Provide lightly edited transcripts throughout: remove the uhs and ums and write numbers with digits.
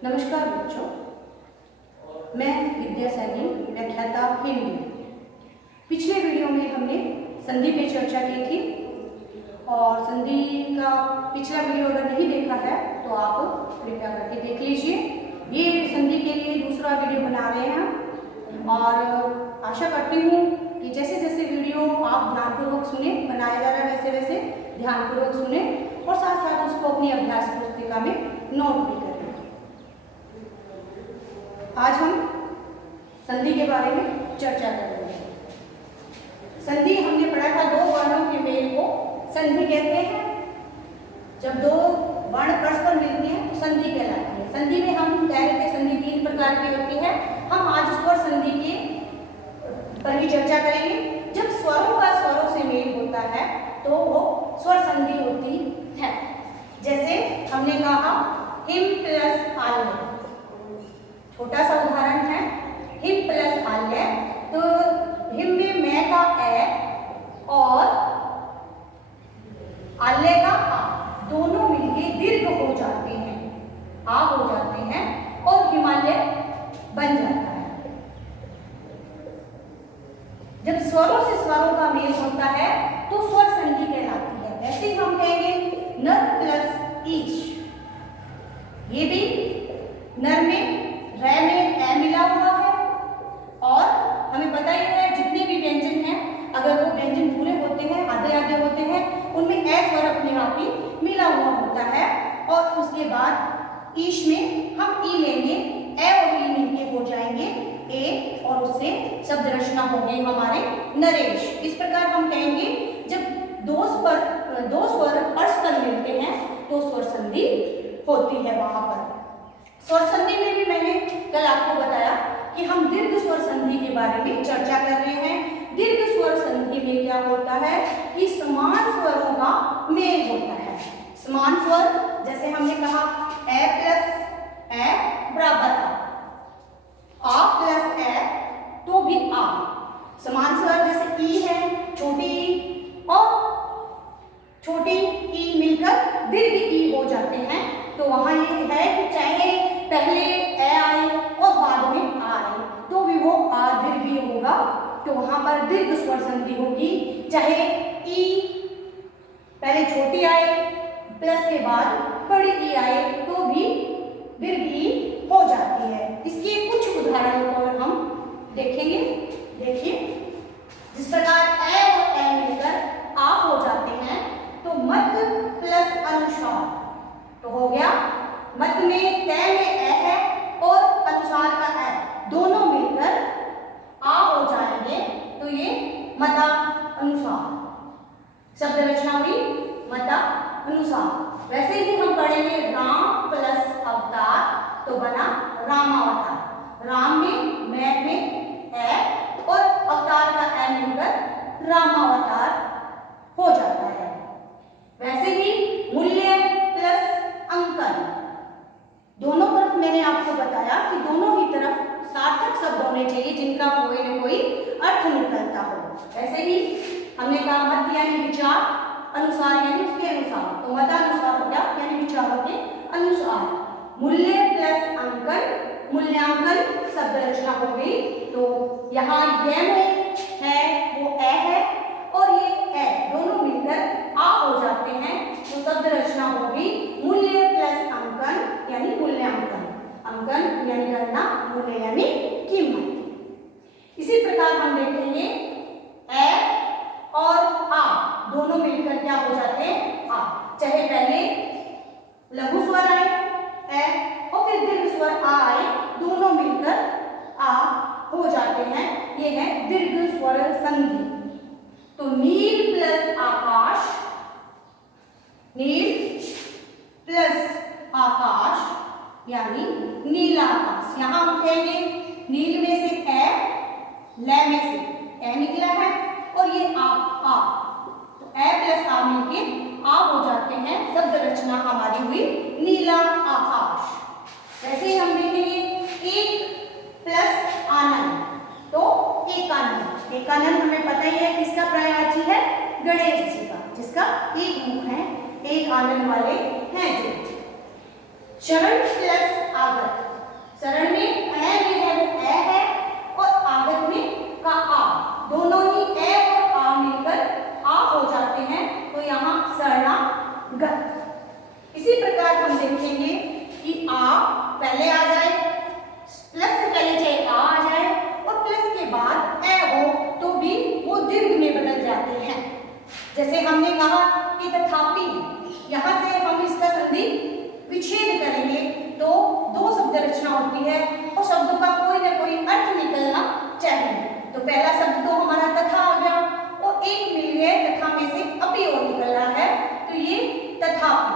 नमस्कार बच्चों, मैं विद्या सैनी, व्याख्याता हिंदी। पिछले वीडियो में हमने संधि पे चर्चा की थी और संधि का पिछला वीडियो अगर नहीं देखा है तो आप कृपया करके देख लीजिए। ये संधि के लिए दूसरा वीडियो बना रहे हैं और आशा करती हूँ कि जैसे जैसे वीडियो आप ध्यानपूर्वक सुने, बनाया जा रहा है वैसे वैसे ध्यानपूर्वक सुने और साथ साथ उसको अपनी अभ्यास पुस्तिका में नोट भी करें। आज हम संधि के बारे में चर्चा करेंगे। संधि हमने पढ़ा था, दो वर्णों के मेल को संधि कहते हैं। जब दो वर्ण परस्पर मिलते हैं तो संधि कहलाती है। संधि में हम कह रहे थे संधि तीन प्रकार की होती है। हम आज स्वर संधि के पर ही चर्चा करेंगे। जब स्वरों का स्वरों से मेल होता है तो वो स्वर संधि होती है। जैसे हमने कहा हिम प्लस आल्य, छोटा सा उदाहरण है हिम प्लस आल्य। तो हिम में मैं का ए और आल्य का आ दोनों मिलके दीर्घ हो जाते हैं, आ हो जाते हैं और हिमालय बन जाता है। जब स्वरों से स्वरों का मेल होता है तो स्वर संधि कहलाती है। वैसे ही हम कहेंगे नर प्लस ईच, ये भी नर में रै में ए मिला हुआ है और हमें पता ही है जितने भी व्यंजन हैं अगर वो व्यंजन पूरे होते हैं, आधे आधे होते हैं, उनमें ए स्वर अपने आप ही मिला हुआ होता है। और उसके बाद ईश में हम ई लेंगे, ए और ई मिलके हो जाएंगे ए और उससे शब्द रचना हो गई हमारे नरेश। इस प्रकार हम कहेंगे जब दो स्वर परस्पर मिलते हैं तो स्वर संधि होती है। वहां पर स्वर संधि में भी मैंने कल आपको बताया कि हम दीर्घ स्वर संधि के बारे में चर्चा कर रहे हैं। दीर्घ स्वर संधि में क्या होता है कि समान स्वरों का मेल होता है। समान स्वर जैसे हमने कहा ए प्लस ए बराबर आ प्लस ए तो भी आ। समान स्वर जैसे ई है, छोटी ई और छोटी ई मिलकर दीर्घ ई हो जाते हैं। तो वहां ये है कि चाहे पहले ए आए और बाद में आ आए तो भी वो आ दीर्घ होगा, तो वहां पर दीर्घ स्वर संधि होगी। चाहे ई पहले छोटी आए प्लस के बाद बड़ी ई आए तो भी दीर्घ ई हो जाती है। इसके कुछ उदाहरणों को हम देखेंगे। देखिए, जिस प्रकार ए और ए मिलकर आ हो जाते हैं तो मध्य प्लस अनुस्वार तो हो गया। मध्य में तय में ए है और अनुस्वार का ए दोनों मिलकर आ हो जाएंगे तो ये मता अनुस्वार शब्द रचना हुई मता अनुस्वार। वैसे ही हम पढ़ेंगे राम प्लस अवतार तो बना रामावतार। राम में मैं में ए और अवतार का ए मिलकर रामावतार हो जाता है। वैसे ही मूल्य प्लस अंकन, दोनों तरफ मैंने आपको बताया कि दोनों ही तरफ सार्थक शब्द होने चाहिए जिनका कोई न कोई अर्थ निकलता हो। ऐसे ही हमने कहा मत यानी विचार, अनुसार यानी उसके अनुसार, तो मतानुसार हो गया यानी विचारों के अनुसार। मूल्य प्लस अंकन, मूल्यांकन शब्द रचना हो गई। तो यहाँ ये में है वो ए है और ये ए दोनों मिलकर आ हो जाते हैं तो शब्द रचना होगी मूल्य प्लस अंकन यानी मूल्यांकन। अंकन यानी गणना, मूल्य यानी कीमत। इसी प्रकार हम देखेंगे ए और आ दोनों मिलकर क्या हो जाते हैं आ। चाहे पहले लघु स्वर आए ए और फिर दीर्घ स्वर आ आए, दोनों मिलकर आ हो जाते हैं। ये है दीर्घ स्वर संधि। तो नील प्लस आकाश, नील प्लस आकाश यानी नीला आकाश। यहां हम कहेंगे नील में से ए, ले में से ए निकला है और ये आ तो ए प्लस आ मिलके आ हो जाते हैं। शब्द रचना हमारी हुई नीला आकाश। वैसे ही हम देखेंगे एक प्लस आनंद तो एकानंद। एकानंद हमें पता ही है किसका पर्यायवाची है, गणेश जी का, जिसका एक मुख है, एक आनंद वाले हैं जो। चरण प्लस आगत। चरण में ए में है वो ए है और आगत में का आ, दोनों ही ए और आ मिलकर आ हो जाते हैं, तो यहाँ शरणागत। इसी प्रकार हम देखेंगे कि आ पहले आ जाए, प्लस से पहले चाहे आ जाए और प्लस के बाद ए हो तो भी वो दीर्घ में बदल जाते हैं। जैसे हमने कहा कि तथापि, यहाँ से हम इसका संधि विच्छेद करेंगे तो दो शब्द रचना होती है और शब्दों का कोई ना कोई अर्थ निकलना चाहिए। तो पहला शब्द तो हमारा तथा हो गया और एक मिल गया तथा में से अपि और निकल रहा है, तो ये तथापि।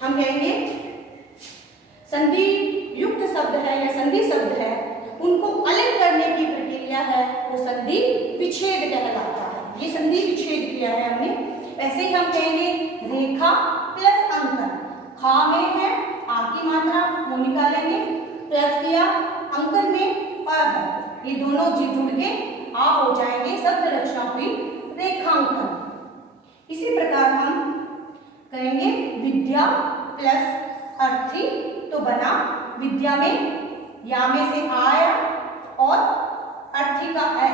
हम कहेंगे संधि युक्त शब्द है या संधि शब्द है, उनको अलग करने की प्रक्रिया है वो संधि विच्छेद कहलाता है। ये संधि विच्छेद किया है हमने। ऐसे ही हम कहेंगे रेखा प्लस अंकन। खा में है आ की मात्रा, वो निकालेंगे, प्लस किया, अंकन में अ है, ये दोनों जी जुड़ के आ हो जाएंगे, शब्द रचना हुई रेखांकन। इसी प्रकार हम करेंगे विद्या प्लस अर्थी, तो बना विद्या में या में से आया और अर्थी का ए,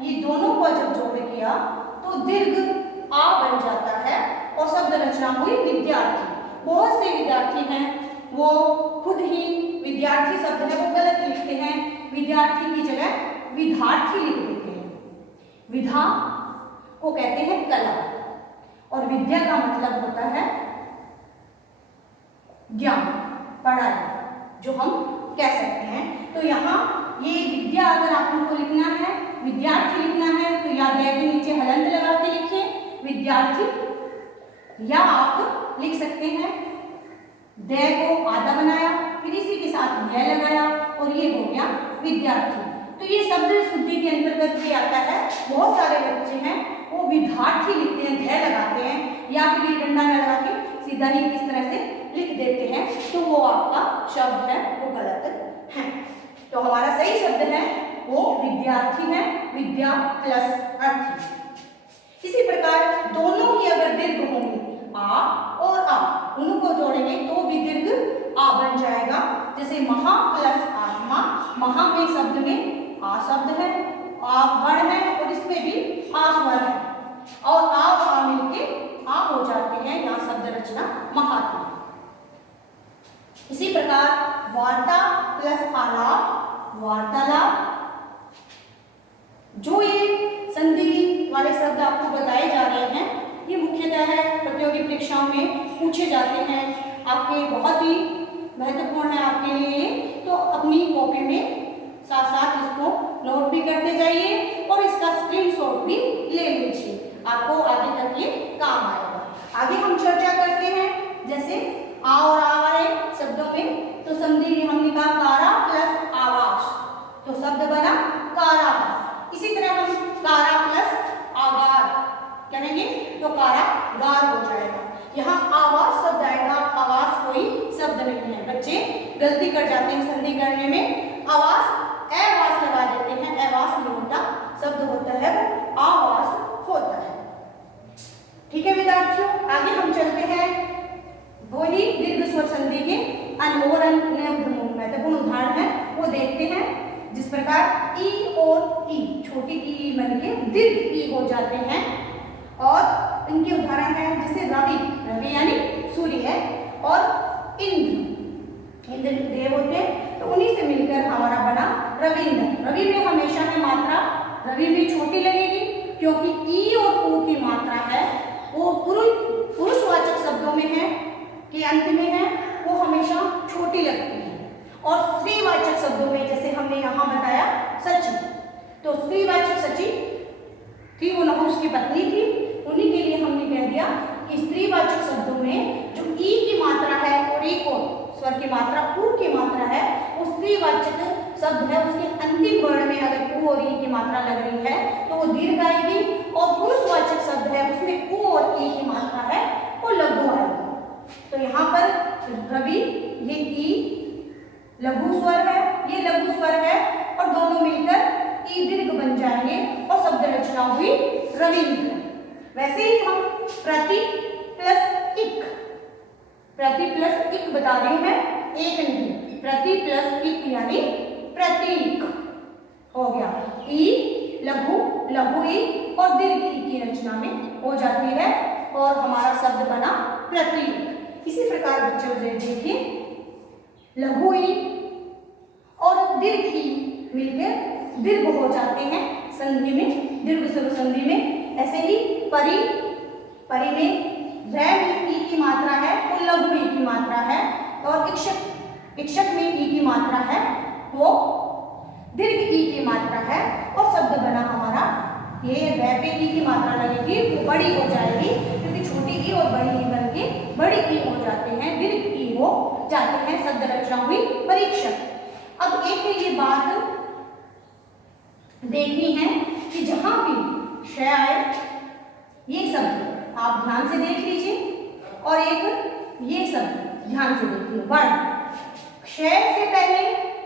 ये दोनों को जब जोड़ किया तो दीर्घ आ बन जाता है और शब्द रचना हुई विद्यार्थी। बहुत से विद्यार्थी हैं वो खुद ही विद्यार्थी शब्द है वो गलत लिखते हैं, विद्यार्थी की जगह विद्यार्थी लिख देते हैं। विधा को कहते हैं कला और विद्या का मतलब होता है ज्ञान, पढ़ाई, जो हम कह सकते हैं। तो यहाँ ये विद्या अगर आपको लिखना है, विद्यार्थी लिखना है, तो या दे के नीचे हलंत लगा के लिखिए विद्यार्थी, या आप लिख सकते हैं दे को आधा बनाया फिर इसी के साथ यह लगाया और ये हो गया विद्यार्थी। तो ये शब्द शुद्धि के अंतर्गत भी आता है। बहुत सारे बच्चे हैं वो विद्यार्थी लिखते हैं, ध्यान लगाते हैं, या फिर ये डंडा न लगा के सीधा ही इस तरह से लिख देते हैं, तो वो आपका शब्द है वो गलत है। तो हमारा सही शब्द है वो विद्यार्थी है, विद्या प्लस अर्थी। इसी प्रकार दोनों ही अगर दीर्घ होंगे आ और आ, उनको जोड़ेंगे तो भी दीर्घ आ बन जाएगा। जैसे महा प्लस आत्मा, महा में शब्द में आ शब्द है, आ वर्ण है और इसमें भी आ स्वर है और आ मिलके आ हो जाते हैं, यहाँ शब्द रचना महात्मा। इसी प्रकार वार्ता प्लस आलाप, वार्तालाप। जो ये संधि वाले शब्द आपको बताए जा रहे हैं ये मुख्यतः है प्रतियोगी परीक्षाओं में पूछे जाते हैं, आपके बहुत ही महत्वपूर्ण है आपके लिए। तो अपनी कॉपी में साथ साथ इसको नोट भी करते जाइए और इसका स्क्रीनशॉट भी ले लीजिए, आपको आगे तक ये काम आएगा। आगे हम चर्चा करते हैं जैसे आ और आ वाले शब्दों में, तो संधि हमने कहा कारा प्लस आवास, तो शब्द बना कारावास। इसी तरह हम कारा प्लस आगार करेंगे तो कारागार हो जाएगा। यहाँ आवास शब्द आएगा, आवास कोई शब्द नहीं है। बच्चे गलती कर जाते हैं संधि करने में, आवास अवास लगा देते हैं, अवास नहीं होता, शब्द होता है वो आवास होता है। ठीक है विद्यार्थियों, आगे हम चलते हैं वही दीर्घ स्वर संधि के महत्वपूर्ण उदाहरण है वो देखते हैं। जिस प्रकार ई और ई, छोटी ई बन के दीर्घ ई हो जाते हैं और इनके उदाहरण हैं जैसे रवि, रवि यानी सूर्य है, और इंद्र, इंद्र देव होते हैं, तो उन्हीं से मिलकर हमारा बना रविंद्र। रवि में हमेशा है मात्रा, रवि में छोटी लगेगी क्योंकि ई और ऊ की मात्रा है वो पुरुषवाचक शब्दों में है के अंत में है वो हमेशा छोटी लगती है, और स्त्रीवाचक शब्दों में जैसे हमने यहाँ बताया सची, तो स्त्रीवाचक सची थी वो नहुस की पत्नी थी, उन्हीं के लिए हमने कह दिया कि स्त्रीवाचक शब्दों में जो ई की मात्रा है और एक और स्वर की मात्रा ऊ की मात्रा है, वो स्त्रीवाचक शब्द है, उसके अंतिम वर्ण में अगर ऊ और ई की मात्रा लग रही है तो वो दीर्घ आएगी, और पुरुषवाचक शब्द है उसमें ऊ और ई की मात्रा है वो लघु आएगी। तो यहाँ पर रवि, ये ई लघु स्वर है, ये लघु स्वर है, और दोनों मिलकर ई दीर्घ बन जाएंगे और शब्द रचना हुई रविंद्र। वैसे ही हम प्रति प्लस इक, प्रति प्लस इक बता रही हूं मैं, एक नहीं, प्रति प्लस इक यानी प्रतीक हो गया। ई लघु, लघु ई और दीर्घ ई की रचना में हो जाती है और हमारा शब्द बना प्रतीक। इसी प्रकार बच्चों देखिए, लघु ई और दीर्घ ई मिलकर दीर्घ हो जाते हैं संधि में, दीर्घ स्वर संधि में। ऐसे ही परी, परी में रै में ई की मात्रा है तो लघु ई की मात्रा है, और इक्षक, इक्षक में ई की मात्रा है वो दीर्घ ई की मात्रा है, और शब्द बना हमारा, ये रै पे ई की मात्रा लगेगी वो बड़ी हो जाएगी, क्योंकि छोटी ई और बड़ी ई बन के बड़ी ई हो जाते हैं, दीर्घ ई हो जाते हैं। शब्द रचना हुई परीक्षक। अब एक ये बात देखनी है कि जहां भी श आए, ये शब्द आप ध्यान से देख लीजिए, और एक ये शब्द ध्यान से देखिए। वर्ण श से पहले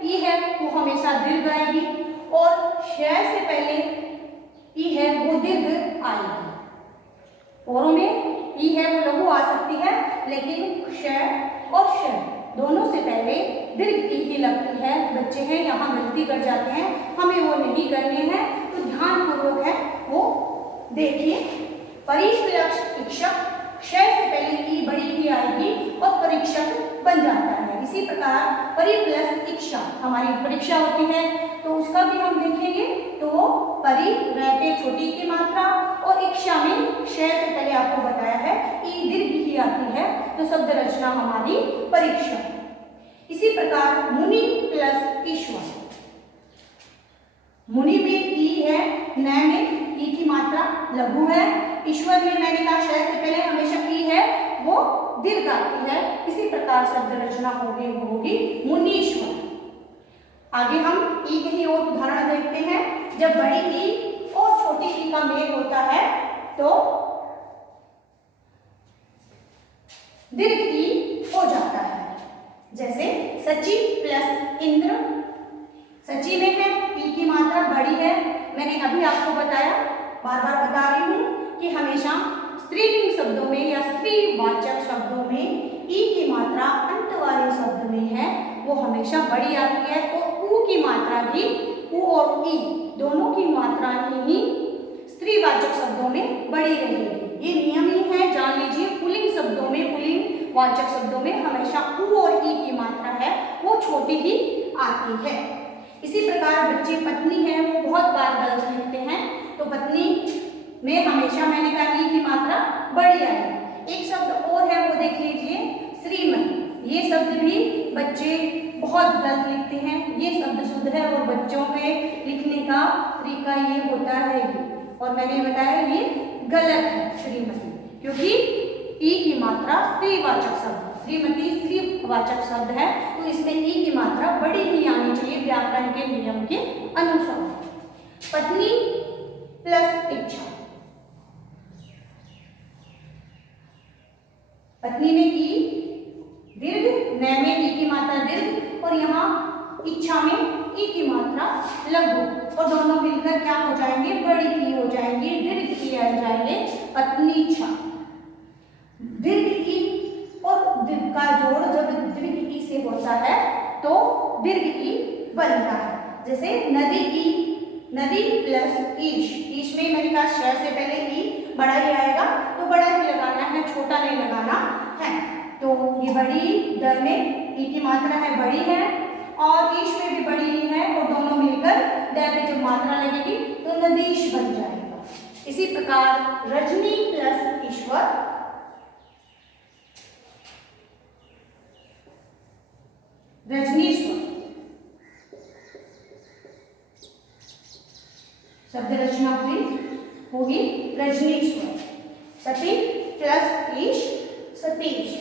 ई है वो हमेशा दीर्घ आएगी, और श से पहले ई है वो दीर्घ आएगी। औरों में ई है वो लघु आ सकती है, लेकिन श और श दोनों से पहले दीर्घ ई ही लगती है। बच्चे हैं यहाँ गलती कर जाते हैं, हमें वो नहीं करने हैं, तो ध्यान पूर्वक है वो देखिए। परी प्लस इक्षक, श से पहले ई बड़ी ही आएगी और परीक्षक बन जाता है। इसी प्रकार परी प्लस इक्षा हमारी परीक्षा होती है, तो उसका भी हम देखेंगे। तो परी रै पे छोटी की मात्रा, और इक्षा में श से पहले आपको बताया है ई दीर्घ ही आती है, तो शब्द रचना हमारी परीक्षा। इसी प्रकार मुनि प्लस ईश्वर, मुनि में ई है, न में ई की मात्रा लघु है, ईश्वर में मैंने कहा श से पहले हमेशा ई है वो दीर्घ आती है। इसी प्रकार शब्द रचना होगी वो होगी मुनीश्वर। आगे हम ई के ही और उदाहरण देखते हैं। जब बड़ी ई और छोटी ई का मेल होता है तो दीर्घ ई हो जाता है। जैसे सची प्लस इंद्र, सची में है ई की मात्रा बड़ी है, मैंने अभी आपको बताया, बार बार बता रही हूं कि हमेशा स्त्रीलिंग शब्दों में या स्त्रीवाचक शब्दों में ई की मात्रा अंत वाले शब्द में है वो हमेशा बड़ी आती है, और ऊ की मात्रा भी, ऊ और ई दोनों की मात्रा ही स्त्रीवाचक शब्दों में बड़ी रहेगी। ये नियम ही है, जान लीजिए। पुल्लिंग शब्दों में, पुल्लिंग वाचक शब्दों में हमेशा ऊ और ई की मात्रा है वो छोटी ही आती है। इसी प्रकार बच्चे पत्नी है वो बहुत बार गलत लिखते हैं, तो पत्नी में हमेशा मैंने कहा ई की मात्रा बड़ी आएगी। एक शब्द और है वो देख लीजिए, श्रीमती। ये शब्द भी बच्चे बहुत गलत लिखते हैं, ये शब्द शुद्ध है और बच्चों के लिखने का तरीका ये होता है ये, और मैंने बताया ये गलत है श्रीमती, क्योंकि ई की मात्रा स्त्रीवाचक शब्द, श्रीमती स्त्रीवाचक शब्द है, तो इसमें ई की मात्रा बड़ी ही आनी चाहिए व्याकरण के नियम के अनुसार। पत्नी प्लस इच्छा, पत्नी में ई दीर्घ, न में ई की मात्रा दीर्घ, और यहाँ इच्छा में ई की मात्रा लघु, और दोनों मिलकर क्या हो जाएंगे, बड़ी ई हो जाएंगे, दीर्घ ई आ जाएंगे, पत्नी इच्छा। दीर्घ ई और दीर्घ का जोड़ जब दीर्घ ई से होता है तो दीर्घ ई बनता है। जैसे नदी ई, नदी प्लस ईश, ईश में मैंने कहा श से पहले ई बड़ा ही आएगा, तो बड़ा ही लगाना है, छोटा नहीं लगाना है। तो ये बड़ी, द में ई की मात्रा है बड़ी है, और ईश में भी बड़ी ही है, और दोनों मिलकर द पे जो मात्रा लगेगी तो नदीश बन जाएगा। इसी प्रकार रजनी प्लस ईश्वर, रजनीश्वर, शब्द रचना हुई होगी रजनीश्वर। सती प्लस ईश, सतीश।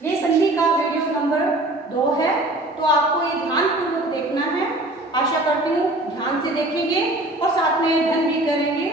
ये संधि का वीडियो नंबर 2 है, तो आपको ये ध्यानपूर्वक देखना है। आशा करती हूँ ध्यान से देखेंगे और साथ में अध्ययन भी करेंगे